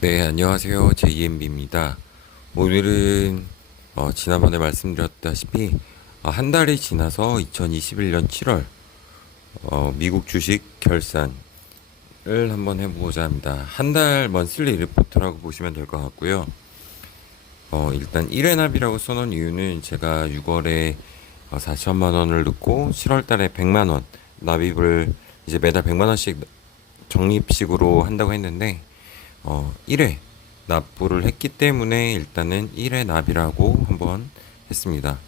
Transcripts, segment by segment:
네, 안녕하세요. JMB입니다. 오늘은 지난번에 말씀드렸다시피 한 달이 지나서 2021년 7월 미국 주식 결산을 한번 해보고자 합니다. 한 달 먼슬리 리포트라고 보시면 될 것 같고요. 일단 1회 납이라고 써놓은 이유는 제가 6월에 4천만 원을 넣고 7월 달에 100만 원 납입을 이제 매달 100만 원씩 적립식으로 한다고 했는데 1회 납부를 했기 때문에 일단은 1회 납이라고 한번 했습니다.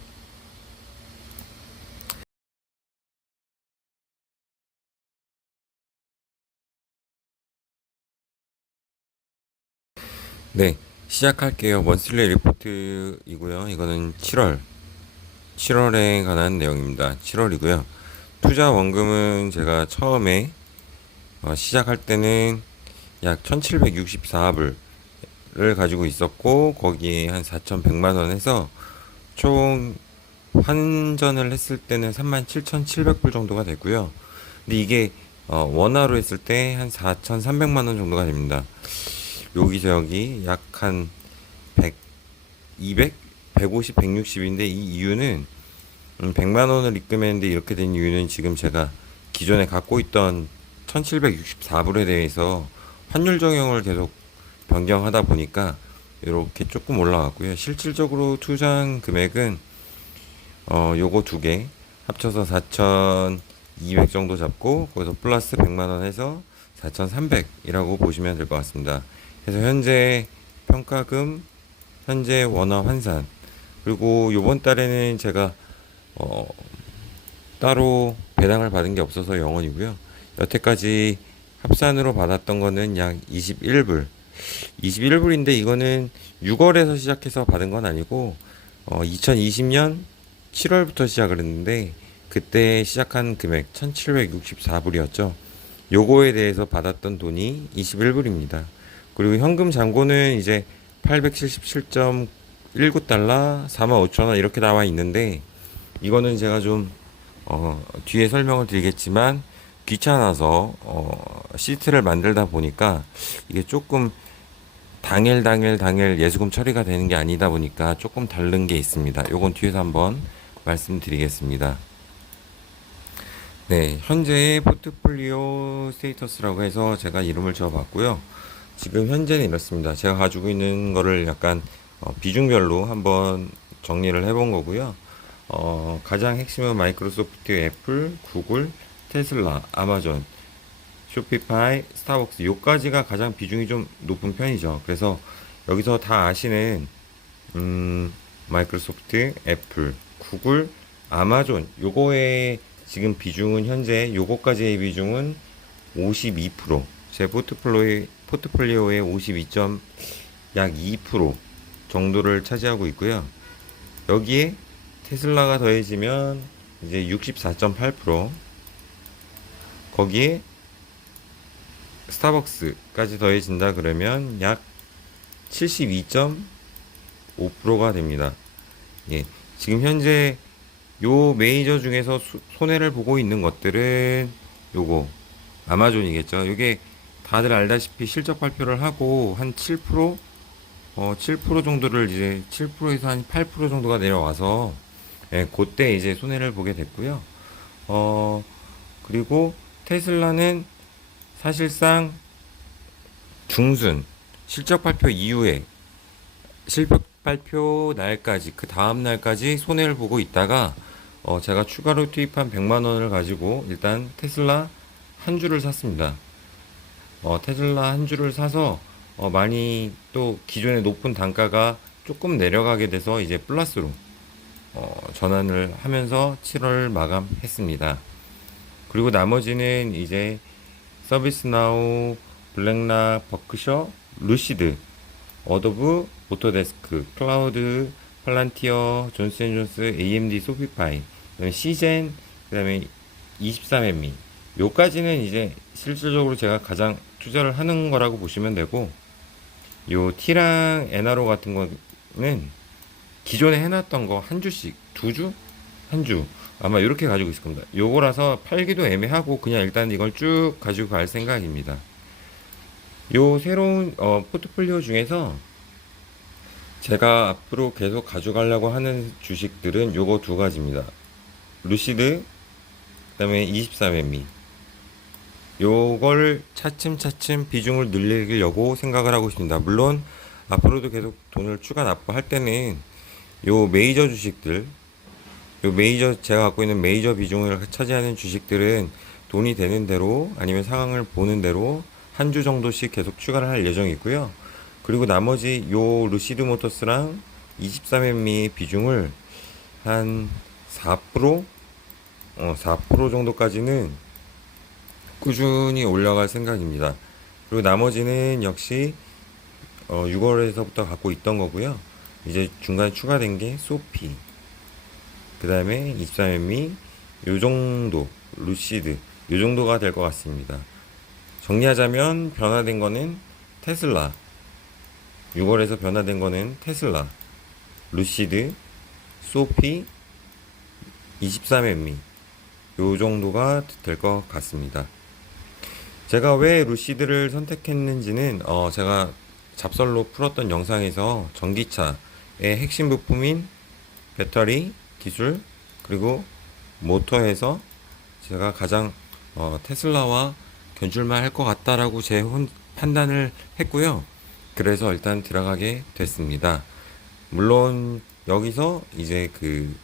네, 시작할게요. 먼슬리 리포트이고요. 이거는 7월에 관한 내용입니다. 7월이고요. 투자 원금은 제가 처음에 시작할 때는 약 1764불을 가지고 있었고 거기에 한 4100만 원 해서 총 환전을 했을 때는 37,700불 정도가 되고요. 근데 이게 원화로 했을 때 한 4,300만 원 정도가 됩니다. 여기저기 약 한 100, 200, 150, 160인데 이 이유는 100만 원을 입금했는데 이렇게 된 이유는 지금 제가 기존에 갖고 있던 1764불에 대해서 환율 적용을 계속 변경하다 보니까 이렇게 조금 올라갔고요. 실질적으로 투자한 금액은 요거 두 개 합쳐서 4,200 정도 잡고 거기서 플러스 100만 원 해서 4,300이라고 보시면 될 것 같습니다. 그래서 현재 평가금, 현재 원화 환산, 그리고 요번 달에는 제가 어, 따로 배당을 받은 게 없어서 0원이고요. 여태까지 합산으로 받았던 거는 약 21불. 21불인데 이거는 6월에서 시작해서 받은 건 아니고 2020년 7월부터 시작을 했는데 그때 시작한 금액 1764불이었죠. 요거에 대해서 받았던 돈이 21불입니다. 그리고 현금 잔고는 이제 877.19달러 45,000원 이렇게 나와 있는데 이거는 제가 좀 뒤에 설명을 드리겠지만 귀찮아서 시트를 만들다 보니까 이게 조금 당일 예수금 처리가 되는 게 아니다 보니까 조금 다른 게 있습니다. 요건 뒤에서 한번 말씀드리겠습니다. 네, 현재의 포트폴리오 스테이터스라고 해서 제가 이름을 지어봤고요. 지금 현재는 이렇습니다. 제가 가지고 있는 거를 약간 비중별로 한번 정리를 해본 거고요. 가장 핵심은 마이크로소프트, 애플, 구글, 테슬라, 아마존, 쇼피파이, 스타벅스 요까지가 가장 비중이 좀 높은 편이죠. 그래서 여기서 다 아시는 마이크로소프트, 애플, 구글, 아마존 요거의 지금 비중은 현재 요거까지의 비중은 52%, 제 포트폴리오의 52점 약 2% 정도를 차지하고 있고요. 여기에 테슬라가 더해지면 이제 64.8%, 거기에 스타벅스까지 더해진다 그러면 약 72.5%가 됩니다. 예. 지금 현재 요 메이저 중에서 손해를 보고 있는 것들은 요거 아마존이겠죠. 요게 다들 알다시피 실적 발표를 하고 한 7%, 7% 정도를 이제 7%에서 한 8% 정도가 내려와서 예, 그때 이제 손해를 보게 됐고요. 어, 그리고 테슬라는 사실상 중순 실적 발표 이후에 실적 발표 날까지 그 다음 날까지 손해를 보고 있다가 제가 추가로 투입한 100만 원을 가지고 일단 테슬라 한 주를 샀습니다. 테슬라 한 주를 사서 많이 또 기존의 높은 단가가 조금 내려가게 돼서 이제 플러스로 전환을 하면서 7월 마감했습니다. 그리고 나머지는 이제 서비스나우, 블랙락, 버크셔, 루시드, 어도브, 오토데스크, 클라우드, 팔란티어, 존스앤존스, AMD, 소피파이, 그다음에 시젠, 그다음에 23엠미. 요까지는 이제 실질적으로 제가 가장 투자를 하는 거라고 보시면 되고, 요 T랑 엔아로 같은 거는 기존에 해놨던 거 한 주씩, 두 주? 한 주. 아마 이렇게 가지고 있을 겁니다. 요거라서 팔기도 애매하고 그냥 일단 이걸 쭉 가지고 갈 생각입니다. 요 새로운 포트폴리오 중에서 제가 앞으로 계속 가져가려고 하는 주식들은 요거 두 가지입니다. 루시드, 그다음에 23ME. 요걸 차츰차츰 비중을 늘리려고 생각을 하고 있습니다. 물론 앞으로도 계속 돈을 추가 납부할 때는 요 메이저 주식들, 요 메이저 제가 갖고 있는 메이저 비중을 차지하는 주식들은 돈이 되는 대로 아니면 상황을 보는 대로 한 주 정도씩 계속 추가를 할 예정이고요. 그리고 나머지 요 루시드 모터스랑 23ME 비중을 한 4%, 4% 정도까지는 꾸준히 올라갈 생각입니다. 그리고 나머지는 역시 6월에서부터 갖고 있던 거고요. 이제 중간에 추가된 게 소피, 그 다음에 23ME, 요 정도, 루시드, 요 정도가 될 것 같습니다. 정리하자면 변화된 거는 테슬라, 6월에서 변화된 거는 테슬라, 루시드, 소피, 23ME, 요 정도가 될 것 같습니다. 제가 왜 루시드를 선택했는지는 제가 잡설로 풀었던 영상에서 전기차의 핵심 부품인 배터리 기술 그리고 모터에서 제가 가장 테슬라와 견줄만 할 것 같다라고 제 판단을 했고요. 그래서 일단 들어가게 됐습니다. 물론 여기서 이제 그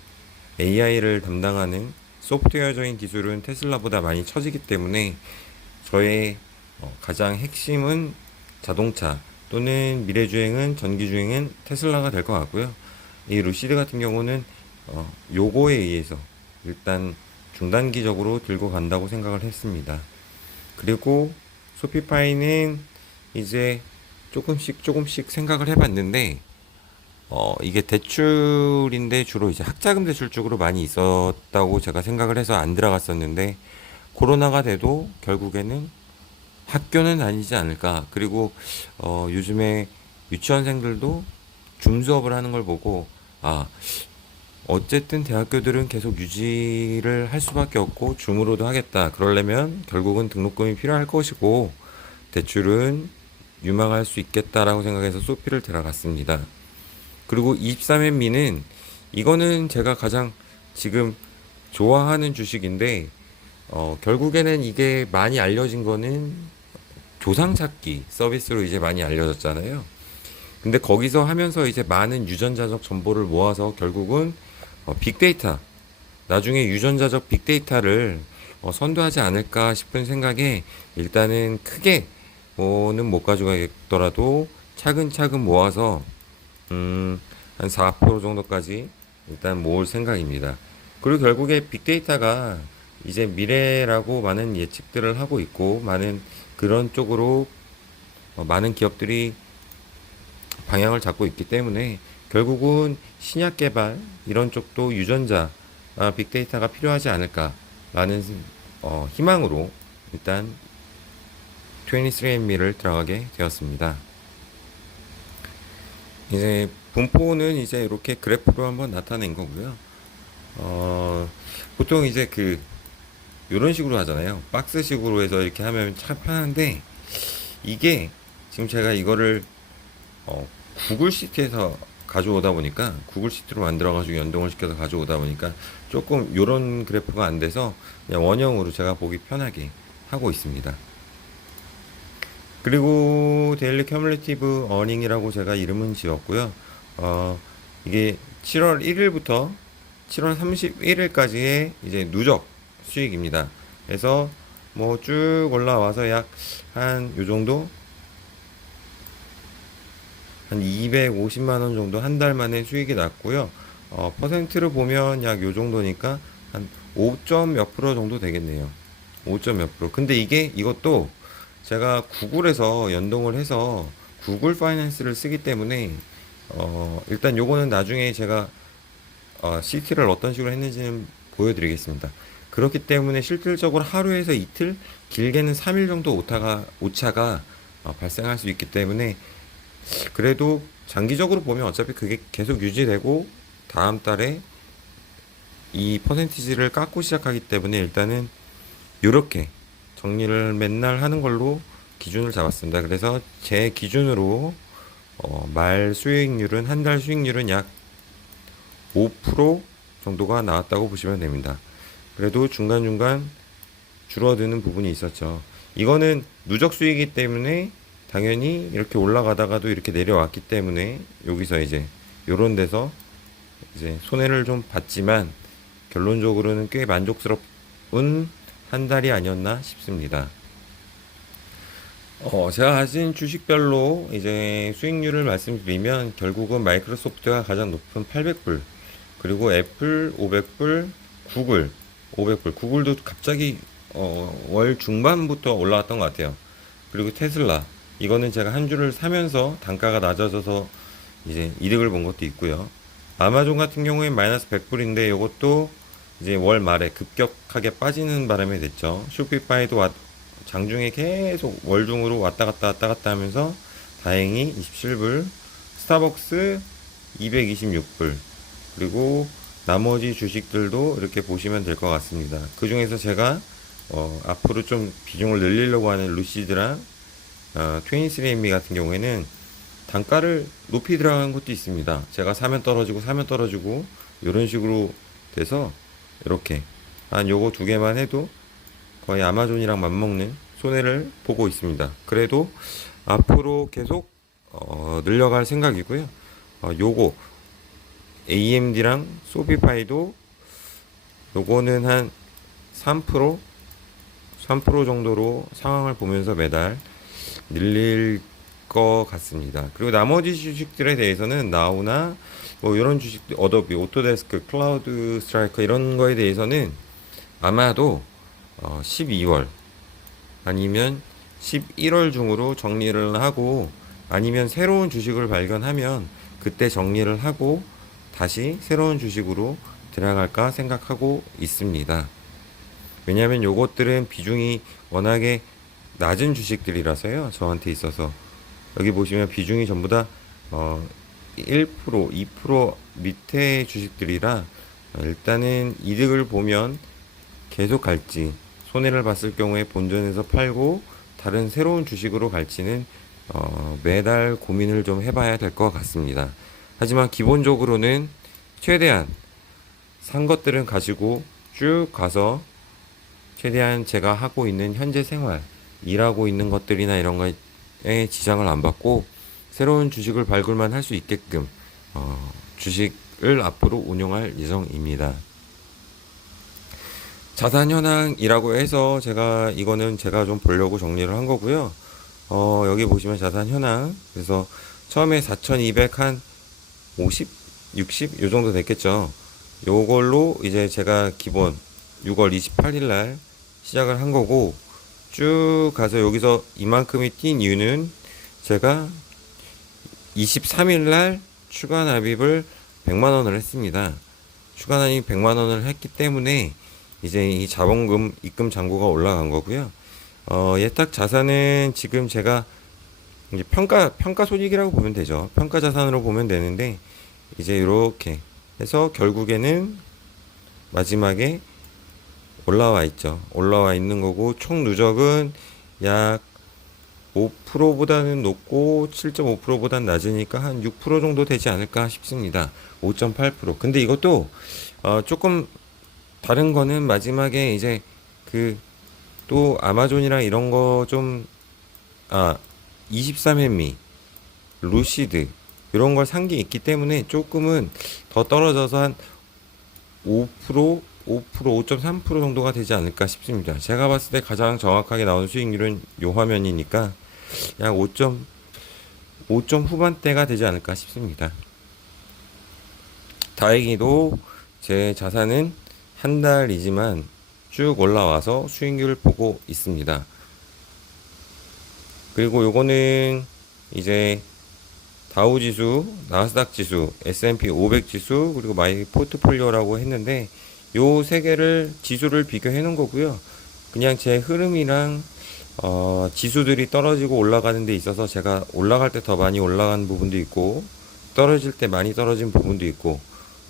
AI를 담당하는 소프트웨어적인 기술은 테슬라보다 많이 처지기 때문에 저의 가장 핵심은 자동차 또는 미래주행은 전기주행은 테슬라가 될 것 같고요. 이 루시드 같은 경우는 요거에 의해서 일단 중단기적으로 들고 간다고 생각을 했습니다. 그리고 소피파이는 이제 조금씩 생각을 해봤는데 이게 대출인데 주로 이제 학자금 대출 쪽으로 많이 있었다고 제가 생각을 해서 안 들어갔었는데 코로나가 돼도 결국에는 학교는 아니지 않을까. 그리고 요즘에 유치원생들도 줌 수업을 하는 걸 보고 아 어쨌든 대학교들은 계속 유지를 할 수밖에 없고 줌으로도 하겠다. 그러려면 결국은 등록금이 필요할 것이고 대출은 유망할 수 있겠다라고 생각해서 소피를 들어갔습니다. 그리고 23M미는 이거는 제가 가장 지금 좋아하는 주식인데 결국에는 이게 많이 알려진 거는 조상 찾기 서비스로 이제 많이 알려졌잖아요. 근데 거기서 하면서 이제 많은 유전자적 정보를 모아서 결국은 빅데이터, 나중에 유전자적 빅데이터를 선도하지 않을까 싶은 생각에 일단은 크게 뭐는 못 가져가겠더라도 차근차근 모아서 한 4% 정도까지 일단 모을 생각입니다. 그리고 결국에 빅데이터가 이제 미래라고 많은 예측들을 하고 있고 많은 그런 쪽으로 많은 기업들이 방향을 잡고 있기 때문에 결국은 신약 개발 이런 쪽도 유전자 빅데이터가 필요하지 않을까라는 희망으로 일단 23andMe를 들어가게 되었습니다. 이제 분포는 이제 이렇게 그래프로 한번 나타낸 거고요. 보통 이제 그 이런 식으로 하잖아요. 박스식으로 해서 이렇게 하면 참 편한데 이게 지금 제가 이거를 구글 시트에서 가져오다 보니까 구글 시트로 만들어 가지고 연동을 시켜서 가져오다 보니까 조금 요런 그래프가 안 돼서 그냥 원형으로 제가 보기 편하게 하고 있습니다. 그리고 데일리 큐뮬레이티브 어닝이라고 제가 이름은 지었고요. 이게 7월 1일부터 7월 31일까지의 이제 누적 수익입니다. 그래서 뭐 쭉 올라와서 약 한 요 정도 한 250만 원 정도 한 달 만에 수익이 났고요. 퍼센트를 보면 약 요 정도니까 한 5점 몇 프로 정도 되겠네요. 5점 몇 프로. 근데 이것도 제가 구글에서 연동을 해서 구글 파이낸스를 쓰기 때문에 일단 요거는 나중에 제가 CT를 어떤 식으로 했는지는 보여드리겠습니다. 그렇기 때문에 실질적으로 하루에서 이틀, 길게는 3일 정도 오차가 발생할 수 있기 때문에 그래도 장기적으로 보면 어차피 그게 계속 유지되고 다음 달에 이 퍼센티지를 깎고 시작하기 때문에 일단은 이렇게 정리를 맨날 하는 걸로 기준을 잡았습니다. 그래서 제 기준으로 말 수익률은 한 달 수익률은 약 5% 정도가 나왔다고 보시면 됩니다. 그래도 중간중간 줄어드는 부분이 있었죠. 이거는 누적 수익이기 때문에 당연히 이렇게 올라가다가도 이렇게 내려왔기 때문에 여기서 이제 요런 데서 이제 손해를 좀 봤지만 결론적으로는 꽤 만족스러운 한 달이 아니었나 싶습니다. 제가 가진 주식별로 이제 수익률을 말씀드리면 결국은 마이크로소프트가 가장 높은 800불, 그리고 애플 500불, 구글 500불, 구글도 갑자기 월 중반부터 올라왔던 것 같아요. 그리고 테슬라, 이거는 제가 한 주를 사면서 단가가 낮아져서 이제 이득을 본 것도 있고요. 아마존 같은 경우엔 마이너스 100불인데 이것도 이제 월 말에 급격하게 빠지는 바람에 됐죠. 쇼피파이도 장중에 계속 월중으로 왔다 갔다 하면서 다행히 27불, 스타벅스 226불, 그리고 나머지 주식들도 이렇게 보시면 될 것 같습니다. 그 중에서 제가 앞으로 좀 비중을 늘리려고 하는 루시드랑 23andMe 같은 경우에는 단가를 높이 들어간 것도 있습니다. 제가 사면 떨어지고 이런 식으로 돼서 이렇게 한 요거 두 개만 해도 거의 아마존이랑 맞먹는 손해를 보고 있습니다. 그래도 앞으로 계속 늘려갈 생각이고요. 요거 AMD랑 소비파이도 요거는 한 3% 정도로 상황을 보면서 매달 늘릴 것 같습니다. 그리고 나머지 주식들에 대해서는 나우나 뭐 이런 주식들, 어도비, 오토데스크, 클라우드 스트라이커 이런 거에 대해서는 아마도 12월 아니면 11월 중으로 정리를 하고, 아니면 새로운 주식을 발견하면 그때 정리를 하고 다시 새로운 주식으로 들어갈까 생각하고 있습니다. 왜냐하면 요것들은 비중이 워낙에 낮은 주식들이라서요. 저한테 있어서 여기 보시면 비중이 전부 다 1%, 2% 밑에 주식들이라 일단은 이득을 보면 계속 갈지, 손해를 봤을 경우에 본전에서 팔고 다른 새로운 주식으로 갈지는 매달 고민을 좀 해봐야 될 것 같습니다. 하지만 기본적으로는 최대한 산 것들은 가지고 쭉 가서 최대한 제가 하고 있는 현재 생활, 일하고 있는 것들이나 이런 거에 지장을 안 받고 새로운 주식을 발굴만 할 수 있게끔 주식을 앞으로 운용할 예정입니다. 자산 현황이라고 해서 이거는 제가 좀 보려고 정리를 한 거고요. 여기 보시면 자산 현황, 그래서 처음에 4,200 한 50, 60 요 정도 됐겠죠. 요걸로 이제 제가 기본 6월 28일 날 시작을 한 거고, 쭉 가서 여기서 이만큼이 뛴 이유는 제가 23일 날 추가 납입을 100만 원을 했습니다. 추가 납입 100만 원을 했기 때문에 이제 이 자본금 입금 잔고가 올라간 거고요. 예탁 자산은 지금 제가 이제 평가 손익이라고 보면 되죠. 평가 자산으로 보면 되는데, 이제 이렇게 해서 결국에는 마지막에 올라와 있죠. 올라와 있는 거고, 총 누적은 약 5%보다는 높고 7.5%보다는 낮으니까 한 6% 정도 되지 않을까 싶습니다. 5.8%. 근데 이것도 조금 다른 거는 마지막에 이제 또 아마존이랑 이런 거 좀 23햄미, 루시드 이런 걸 산 게 있기 때문에 조금은 더 떨어져서 한 5%, 5.3% 정도가 되지 않을까 싶습니다. 제가 봤을 때 가장 정확하게 나오는 수익률은 요 화면이니까 약 5점 후반대가 되지 않을까 싶습니다. 다행히도 제 자산은 한 달이지만 쭉 올라와서 수익률을 보고 있습니다. 그리고 요거는 이제 다우지수, 나스닥 지수, S&P 500 지수, 그리고 마이 포트폴리오라고 했는데 요 세 개를 지수를 비교해 놓은 거고요. 그냥 제 흐름이랑 지수들이 떨어지고 올라가는 데 있어서 제가 올라갈 때 더 많이 올라간 부분도 있고 떨어질 때 많이 떨어진 부분도 있고,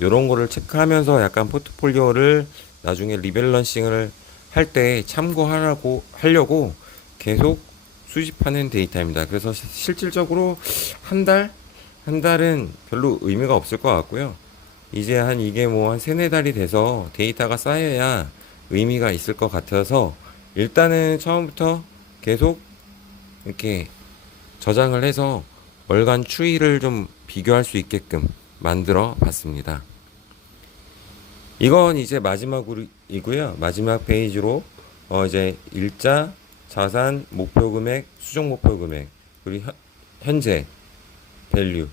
요런 거를 체크하면서 약간 포트폴리오를 나중에 리밸런싱을 할 때 참고하려고 계속 수집하는 데이터입니다. 그래서 실질적으로 한 달은 별로 의미가 없을 것 같고요. 이제 이게 뭐 한 세네 달이 돼서 데이터가 쌓여야 의미가 있을 것 같아서 일단은 처음부터 계속 이렇게 저장을 해서 월간 추이를 좀 비교할 수 있게끔 만들어 봤습니다. 이건 이제 마지막이고요. 마지막 페이지로 이제 일자, 자산, 목표 금액, 수정 목표 금액, 그리고 현재 밸류,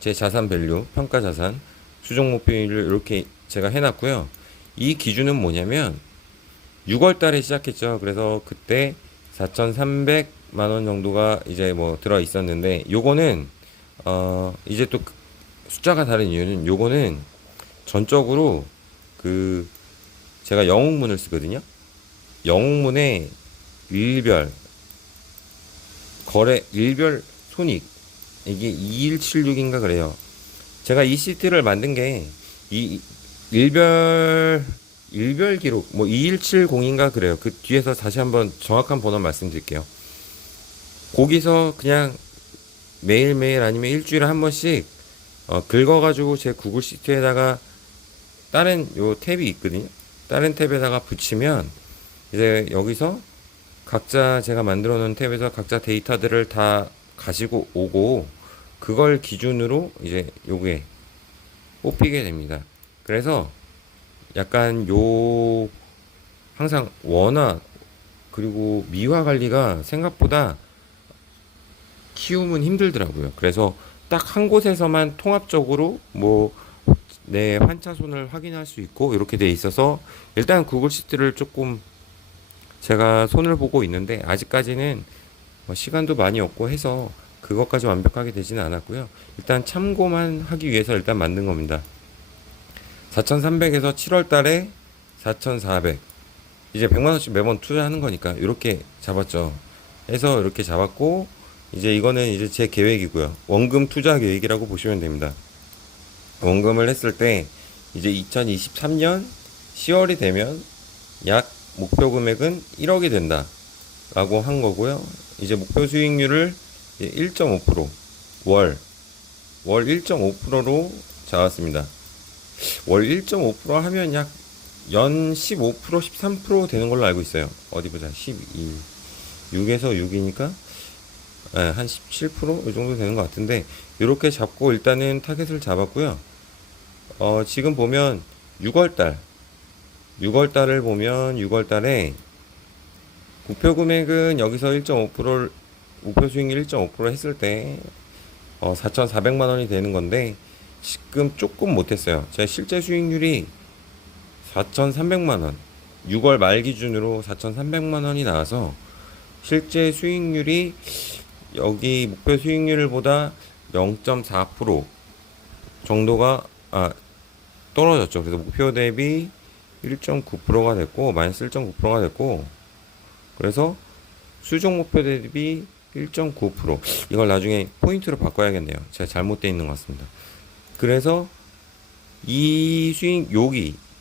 제 자산 밸류, 평가 자산, 수정 목표를 이렇게 제가 해놨고요. 이 기준은 뭐냐면 6월 달에 시작했죠. 그래서 그때 4,300만 원 정도가 이제 뭐 들어 있었는데 요거는 이제 또 숫자가 다른 이유는 요거는 전적으로 그 제가 영웅문을 쓰거든요. 영웅문에 일별 거래 일별 손익 이게 2176인가 그래요. 제가 이 시트를 만든 게 이 일별 기록 뭐 2170인가 그래요. 그 뒤에서 다시 한번 정확한 번호 말씀드릴게요. 거기서 그냥 매일매일 아니면 일주일에 한 번씩 긁어가지고 제 구글 시트에다가 다른 요 탭이 있거든요. 다른 탭에다가 붙이면 이제 여기서 각자 제가 만들어 놓은 탭에서 각자 데이터들을 다 가지고 오고 그걸 기준으로 이제 요게 뽑히게 됩니다. 그래서 약간 항상 원화 그리고 미화 관리가 생각보다 키우면 힘들더라고요. 그래서 딱 한 곳에서만 통합적으로 뭐 내 환차손을 확인할 수 있고 이렇게 돼 있어서 일단 구글 시트를 조금 제가 손을 보고 있는데 아직까지는 시간도 많이 없고 해서 그것까지 완벽하게 되지는 않았고요. 일단 참고만 하기 위해서 일단 만든 겁니다. 4,300에서 7월 달에 4,400 이제 100만 원씩 매번 투자하는 거니까 이렇게 잡았죠. 해서 이렇게 잡았고 이제 이거는 이제 제 계획이고요. 원금 투자 계획이라고 보시면 됩니다. 원금을 했을 때 이제 2023년 10월이 되면 약 목표 금액은 1억이 된다 라고 한 거고요. 이제 목표 수익률을 1.5% 월 1.5%로 잡았습니다. 월 1.5% 하면 약 연 15% 13% 되는 걸로 알고 있어요. 어디 보자. 12 6에서 6이니까 한 17%이 정도 되는 것 같은데 이렇게 잡고 일단은 타겟을 잡았고요. 지금 보면 6월달을 보면 6월달에 목표 금액은 여기서 1.5%를 목표 수익률 1.5% 했을 때 4,400만 원이 되는 건데 지금 조금 못했어요. 제 실제 수익률이 4,300만 원 6월 말 기준으로 4,300만 원이 나와서 실제 수익률이 여기 목표 수익률보다 0.4% 정도가 떨어졌죠. 그래서 목표 대비 1.9%가 됐고 마이너스 1.9%가 됐고 그래서 수정 목표 대비 1.9% 이걸 나중에 포인트로 바꿔야겠네요. 제가 잘못되어 있는 것 같습니다. 그래서 이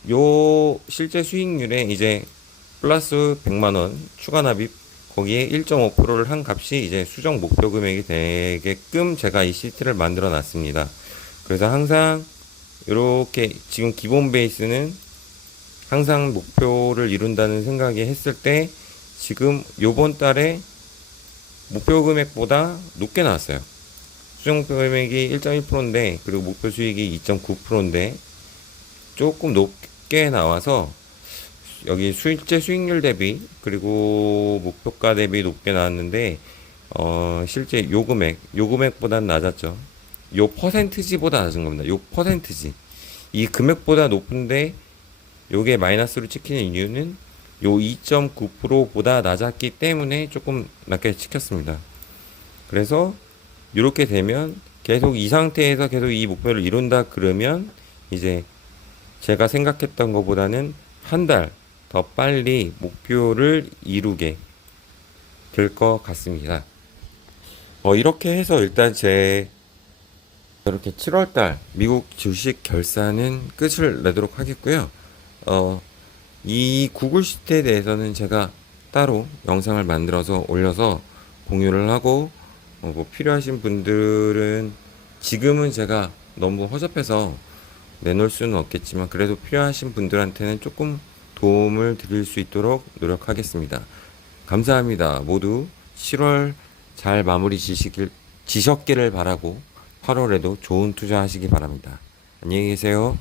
요 실제 수익률에 이제 플러스 100만 원 추가 납입 거기에 1.5%를 한 값이 이제 수정 목표 금액이 되게끔 제가 이 시트를 만들어 놨습니다. 그래서 항상 이렇게 지금 기본 베이스는 항상 목표를 이룬다는 생각이 했을 때 지금 요번 달에 목표 금액보다 높게 나왔어요. 수정 목표 금액이 1.1%인데 그리고 목표 수익이 2.9%인데 조금 높게 나와서 여기 실제 수익률 대비 그리고 목표가 대비 높게 나왔는데 실제 요 금액보다는 낮았죠. 요 퍼센트지보다 낮은 겁니다. 요 퍼센트지 이 금액보다 높은데 요게 마이너스로 찍히는 이유는 요 2.9%보다 낮았기 때문에 조금 낮게 찍혔습니다. 그래서 이렇게 되면 계속 이 상태에서 계속 이 목표를 이룬다 그러면 이제 제가 생각했던 것보다는 한 달 더 빨리 목표를 이루게 될 것 같습니다. 이렇게 해서 일단 이렇게 7월달 미국 주식 결산은 끝을 내도록 하겠고요. 이 구글 시트에 대해서는 제가 따로 영상을 만들어서 올려서 공유를 하고 뭐 필요하신 분들은 지금은 제가 너무 허접해서 내놓을 수는 없겠지만 그래도 필요하신 분들한테는 조금 도움을 드릴 수 있도록 노력하겠습니다. 감사합니다. 모두 7월 잘 마무리 지셨기를 바라고 8월에도 좋은 투자하시기 바랍니다. 안녕히 계세요.